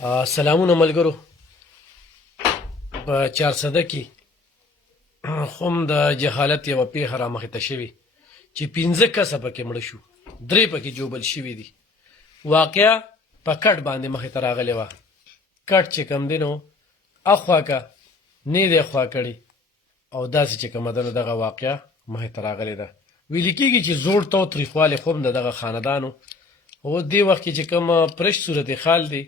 سلامونه ملګرو. په 400 کې هم د جهالت یوه پیښه رامخې ته شوې چې 15 کسه پکې مړه شو، 3 پکې جوبل شوي دي. واقعه په کټ باندې مخې ته راغلې وه. کټ چې کوم دی نو اخوا که نه دی خوا کړی او داسې چې کومه ده نو دغه واقعه مخې ته راغلې ده. ویل کېږي چې زوړ تاوتریخوالی خو هم د دغه خاندانو او دې وخت کې چې کوم پرش صورت حال دی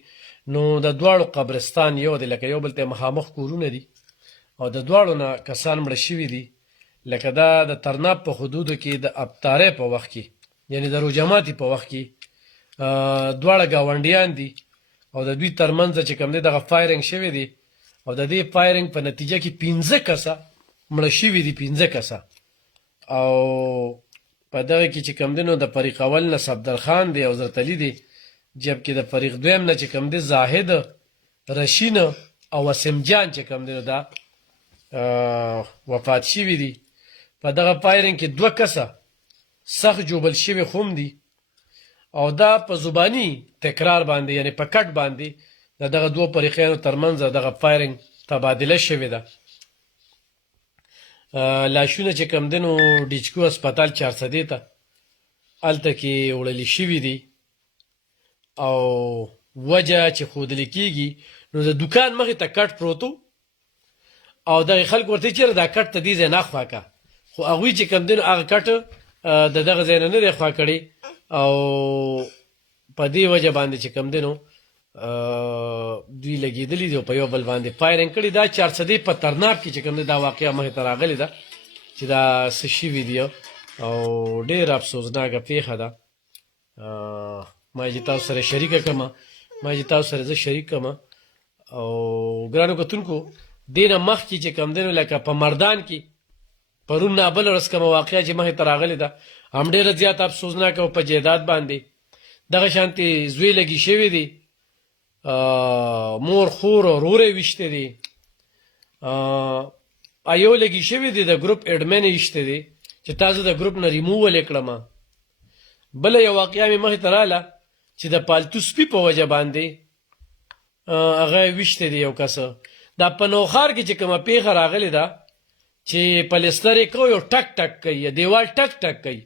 نو د دواړو قبرستان یو دی، لکه یو بل ته مخامخ کورونه دي او د دواړو نه کسان مړه شوي دي. لکه دا د ترناب په حدودو کې د ابتارۍ په وخت کې، یعنی د روجماتي په وخت کې دواړه ګاونډیان دي او د دوی ترمنځ چې کوم دی دغه فایرنګ شوی دی او د دې فایرنګ په نتیجه کې 15 کسه مړه شوي دي. 15 کسه. او په دغه کې چې کوم دی نو د فریق اول نه صفدر خان دی او زرتلي دی، جبکې د فریق دویم نه چې کوم دی زاهد، رشین او وسیم جان چې کوم دی نو دا وفات شوي دي. په دغه فایرنګ کې 2 کسه سخت جوبل شوي خوم دي او دا په زبانی تکرار باندې، یعنی په کټ باندې د دغه 2 فریقینو ترمنځ دغه فایرنګ تبادله شوې ده. لاشونه چې کوم دی نو ډیچکو هسپتال 400 ته هلته کې وړلي شوي دي او وجه چې ښودل کېږي نو د دوکان مخې ته کټ پروت او دغه خلک ورته چېرې دا کټ ته دې ځای نه خوا که، خو هغوی چې کوم دی نو هغه کټ د دغه ځای نه نه دی خوا کړی او په دې وجه باندې چې کوم دی نو دوی لګېدلي دي او په یو بل باندې فایرنګ کړي. دا 400 په ترناب کې چې کوم دی دا واقعه مخې ته راغلې ده چې دا څه شوي دي او ډېر افسوسناکه پیښه ده. ما چې تاسو سره شریکه کړمه، ما چې تاسو سره زه شریک کړم. او ګرانو کتونکو، دې نه مخکې چې کوم دی نو لکه په مردان کې پرون نابل ورځ کومه واقعه چې مخې ته راغلې ده هم ډېره زیاته افسوسناکه او په جیداد باندې دغه شانتې زوی لګي شوي دي، مور خور او ورور یې ویشته دي، ایو لګي شوي دي، د ګروپ اډمن یې ایشته دي چې تاسو د ګروپ نه ریموول یې کړمه. بله یو واقعه مې مخې ته راغله چې د پالتو سپي په وجه باندې هغه یې ویشته دي یو کس. دا په نوخار کې چې کومه پیښه راغلې ده چې پلستر یې کوي او ټک ټک کوي، دیوال ټک ټک کوي.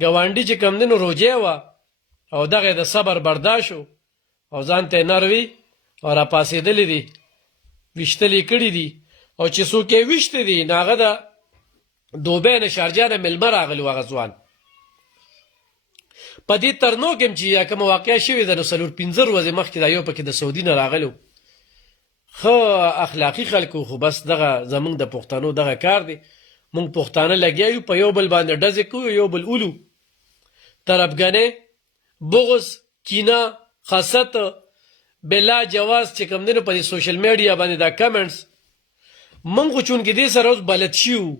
ګاونډي چې کوم دی نو روجې وه او دغه د صبر برداشت او ځان ته نروي او راپاسېدلي دي، ویشتل یې کړي دي او چې څوک یې ویشته دي نو هغه د دوبۍ نه شارجه نه میلمه راغلي و هغه ځوان. په دې ترنو کې هم چې کومه واقعه شوې ده نو 4-5 ورځې مخکې دا یو پکې د سعودي نه راغلی و. ښه اخلاقي خلکو، خو بس دغه زمونږ د پښتنو دغه کار دی. مونږ پښتانه لګیا یو په یو بل باندې ډزې کوو، یو بل اولو، طرفګنۍ، بغض، کینه، خاصت، بلا جواز چې کوم دی نو په دې سوشل میډیا باندې دا کمنټس مونږ خو چونکې دې سره اوس بلد شي وو.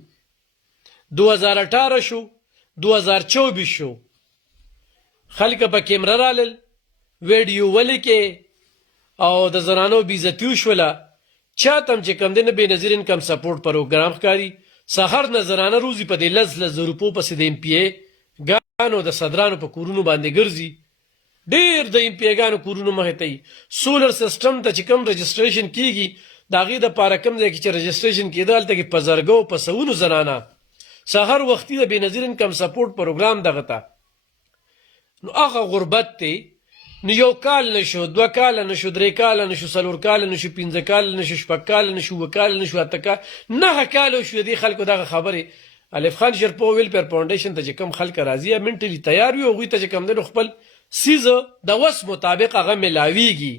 2018 شو، 2024 شو، خلک په کیمره رالل، ویډیو ولیکې او د زنانو بېعزتي وشوله. چاته هم چې کوم دی نه بېنظیر انکم سپورټ پروګرام ښکاري، سهار نه زنانه روزي په دې 10,000 روپو پسې د MPA ګانو د صدرانو په کورونو باندې ګرځي. ډېر د MPA ګانو کورونو مخې ته وي. سولر سیسټم ته چې کوم رجسټریشن کېږي د هغې دپاره کوم ځای کې چې رجسټریشن کېده هلته کې په زرګو په سوونو زنانه سهار وختي د بېنظیر انکم سپورټ پروګرام دغه ته نو هغه غربت دی. نو 1 کال نشو، 2 کاله نشو، 3 کاله نشو، 4 کاله نشو، 5 کاله نشو، 6 کاله نشو، 7 کاله نشو، 8 کاله، 9 کاله شو. دې خلکو دغه خبرې الف خان شرپو ویلفیر فاونډیشن ته چې کوم خلک راځي منټلي تیار وي، هغوی ته چې کوم دی نو خپل سیز د وس مطابق هغه ملاویږي.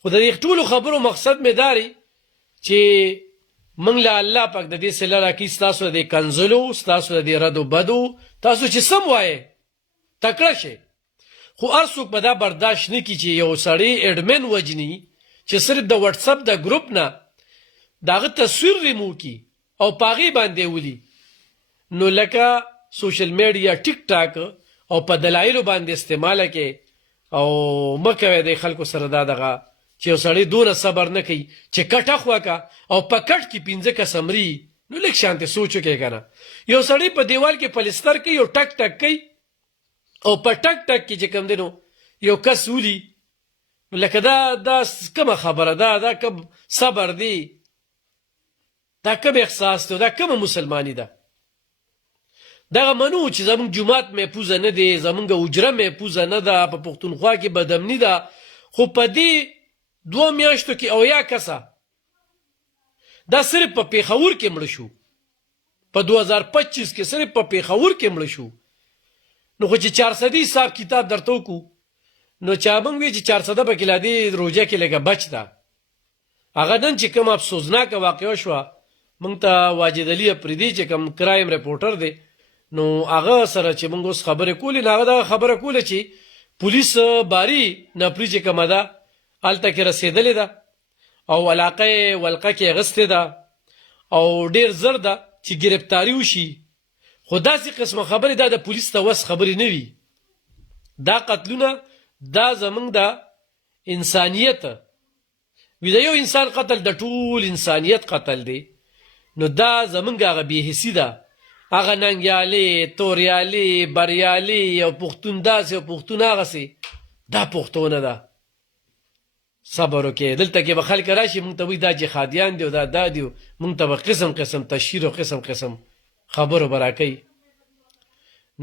خو د دې ټولو خبرو مقصد مې داري چې موږ له الله پاک د دې صله راکړي ستاسو د دې کنځلو، ستاسو د دې ردو بدو، تاسو چې سم وایې تکړه شئ. خو هر څوک به دا برداشت نه کړي چې یو سړی اډمن وجني چې صرف د وټساپ د ګروپ نه د هغه تصویر ریمو کړي او په هغې باندې ولي. نو لکه سوشل میډیا ټیک ټاک او په دلایلو باندې استعماله کې او مه کوئ د خلکو سره دا دغه چې یو سړی دونه صبر نه کوي چې کټ اخوا که او په کټ کې 15 کسه مري نو لږ شانتې سوچ وکړئ که نه. یو سړی په دیوال کې پلستر کوي او ټک ټک کوي او په ټک ټک کې چې کوم دی نو یو کس ولي لکه دا کومه خبره ده، دا کوم صبر دی، دا کوم احساس دی، دا کومه مسلمانی ده؟ دغه منو چې زمونږ جومات محفوظه نه دی، زمونږ حجره محفوظه نه ده، په پښتونخوا کې بدامني ده، خو په دې 2 میاشتو کې 80 کسه دا صرف په پېښور کې مړه شو، په 2025 کې صرف په پېښور کې مړه شو. نو خو چې 400 حساب کتاب درته وکړو نو چا موږ وی چې 400 پکې لا دې روژه کې لږه بچ ده. هغه نن چې کوم افسوسناکه واقعه شوه، موږ ته واجد علي افریدي چې کوم کرایم رپورټر دی، نو هغه سره چې موږ اوس خبرې کولې، نو هغه دغه خبره کوله چې پولیس باري نپري چې کومه ده هلته کې رسېدلې ده او علاقه یې ولقه کې اغستې ده او ډېر زر ده چې ګرفتاري وشي. خو داسې قسمه خبرې دا د پولیس ته وس خبرې نه وي. دا قتلونه دا زمونږ د انسانیت وي، د یو انسان قتل د ټول انسانیت قتل دی. نو دا زمونږ هغه بېحسي ده، هغه ننګیالي، توریالي، بریالي او پښتون داسې او پښتون هغسې، دا پښتونه ده. صبر وکړئ. دلته کې به خلک راشي موږ ته وایي دا جهادیان دي او دا دي، موږ ته به قسم قسم تشهیر او قسم قسم خبرو به راکوي.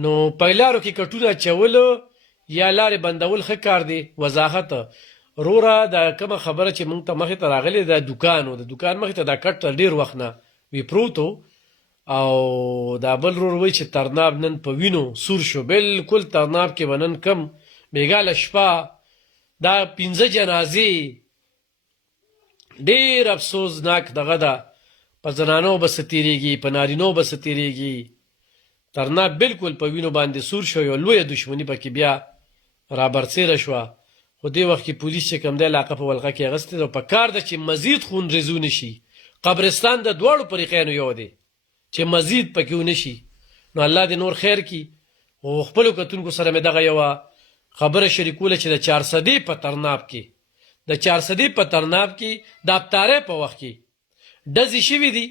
نو په لارو کې کټونه اچولو یا لارې بندول ښه کار دی. وضاحت وروره دا کومه خبره چې موږ ته مخې ته راغلې دا دوکان و، د دوکان مخې ته دا کټ تر ډېر وخت نه وي پروت او دا بل ورور وایي چې ترناب نن په وینو سور شو. بلکل ترناب کې به نن کم بېګاله شپه دا 15 جنازې، ډېر افسوسناک دغه ده. په زنانو به څه تېرېږي، په نارینو به څه تېرېږي. ترناب بلکل په وینو باندې سور شو، یو لویه دښمني پکې بیا رابرسېره شوه. خو دې وخت کې پولیس چې کوم دی علاقه په ولقه کې اغستې ده. په کار ده چې مزید خون ریزو نه شي. قبرستان د دواړو فریقینو یو دی چې مزید پکې ونه شي. نو الله دې نور خیر کړي. خو خپلو کتونکو سره مې دغه یوه خبره شریکوله چې د 400 په ترناب کې، د 400 په ترناب کې د افطارۍ په وخت کې ډزې شوي دي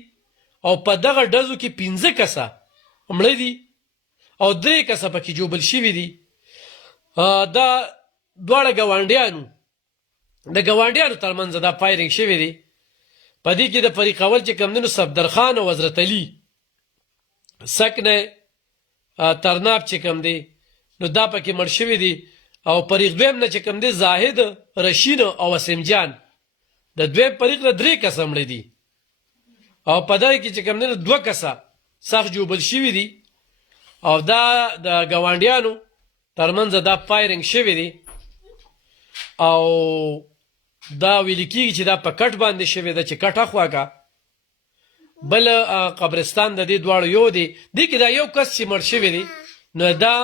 او په دغه ډزو کې 15 کسه مړه دي او 3 کسه پکې جوبل شوي دي. دا دواړه ګاونډیانو د ګاونډیانو ترمنځ دا فایرنګ شوي دي. په دې کې د فریق اول چې کوم دی نو صفدرخان او حضرت علي سکنه ترناب چې کوم دی نو دا پکې مړ شوي دي. او فریق دویم نه چې کوم دی زاهد، رشید او وسیم جان، د دویم فریق نه 3 کسه مړه دي او په دغه کې چې کوم دی نو 2 کسه سخت جوبل شوي دي. او دا د ګاونډیانو ترمنځ دا فایرنګ شوي دي او دا ویل کېږي چې دا په کټ باندې شوې ده چې کټ اخوا کا. بل قبرستان د دې دواړو یو دی. دې کې دا یو کس چې مړ شوی دی نو دا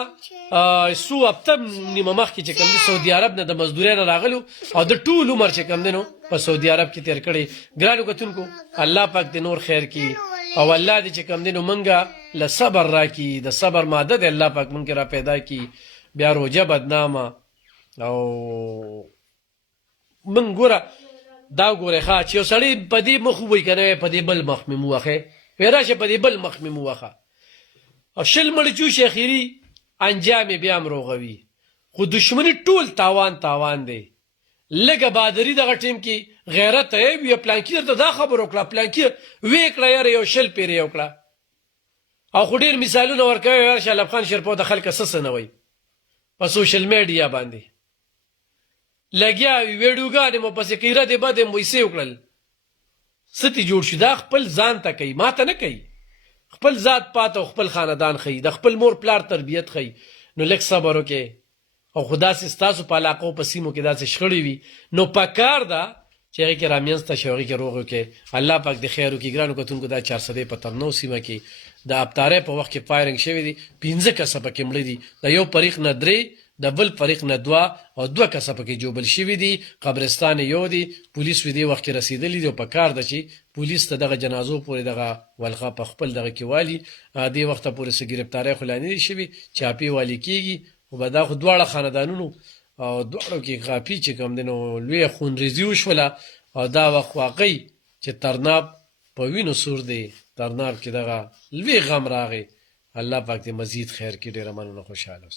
څو هفته نیمه مخکې چې کوم دی سعودي عرب نه د مزدورۍ نه راغلو او د ټول عمر چې کوم دی نو په سعودي عرب کې تېر کړی. ګرانو کتونکو الله پاک دې نور خیر کړي او الله دې چې کوم دی نو منګه له صبر راکړي، د صبر ماده دې الله پاک منګه را پیدا کړي. بیا روژه بدنامه او من ګوره دا ګوره ښه چې یو سړی په دې مخ ووایي که نه په دې بل مخ مې مو وښی، وی راشه په دې بل مخ مې مو وښه او 20 مړه چوشي اخري انجام یې بیا هم روغوي. خو دښمني ټول تاوان دی. لږه بهادري دغه ټیم کې غیرت وي. پلانکي درته دا خبر وکړه، پلانکي ویې کړه یاره یو 20 پیرې یې وکړه. او خو ډېر مثالونه ورکوي. ورشه علب خان شیرپو د خلکه څه نه وایي په سوشل میډیا باندې لګیا وي ویډیوګانې مو پسې کوي، ردې بدې مو ایسې وکړل. څه ترې جوړ شي؟ دا خپل ځان ته کوي، ما ته نه کوي. خپل ذات پات او خپل خاندان ښیي، د خپل مور پلار تربیت ښیي. نو لږ صبر وکړئ او خو داسې ستاسو په علاقو په سیمو کې داسې شخړې وي نو پکار ده چې هغې کې رامنځته شي، هغې کې روغ وکړئ. الله پاک د خیر وکړي. ګرانو کتونکو دا 400 په ترنو سیمه کې د افطارۍ په وخت کې فایرنګ شوي دي. 15 کسه پکې مړه دي. د یو فریق نه 3، د بل فریق نه 2 او 2 کسه پکې جوبل شوي دي. قبرستان یو دی. پولیس وی دې وخت کې رسېدلي دي او په کار ده چې پولیس ته دغه جنازو پورې دغه ولغه په خپل دغه کې والي. دې وخته پورې څه ګرفتارۍ خو لا نه دي شوي، چاپې والي کېږي. خو به دا خو دواړه خاندانونو او دواړو کې غاپي چې کوم دی نو لویه خونریزي وشوله او دا وخت واقعي چې ترناب په وینو سور دی. ترناب کې دغه لوی غم راغی. الله پاک دې مزید خیر کړي. ډېره مننه، خوشحاله اوسئ.